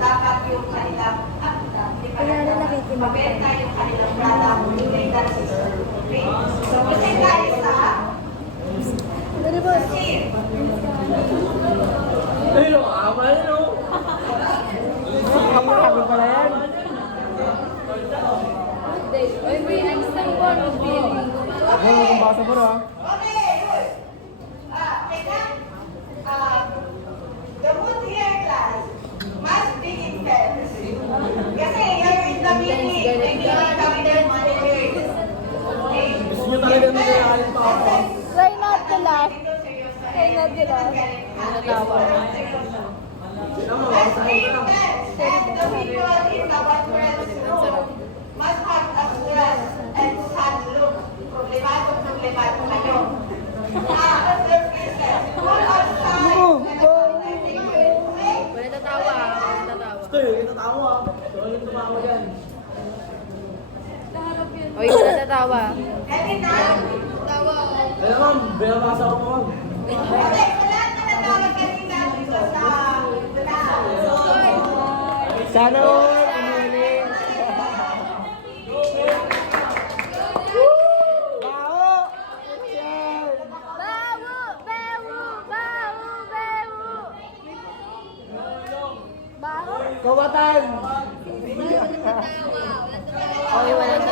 dapat yung kanilang mabenta yung kanilang product during that season. Okay? So, kasi tayo sa sale. Ayun, ama yun o. Kapag pala yan. I'm still born with baby. Kung basa mo na. Okay, good. The mood here class must be intense. Kasi you're in the meeting. Hindi naman kami ng managers. Okay? Gusto nyo talaga nagkakalit pa ako. Try not to laugh. Try not to laugh. Sino mo, As basahin ko lang. intense as the people in the conference room must have a stress and sad look. Problemado kayo. On their faces. All outside. Okay? Wala tatawa. Wala tatawa. Gusto yun, yung tatawa. So, yung tumawa dyan. Oy, wala tatawa. Ready na? Ayun ma'am, binabasa ko ma'am. Okay, sa lahat na natawag kanina dito sa Sana all, umuling. Bao! Yan! Bawu! Bawu! Bawu! Bawu! Bawu! Kawatan! Okay, wala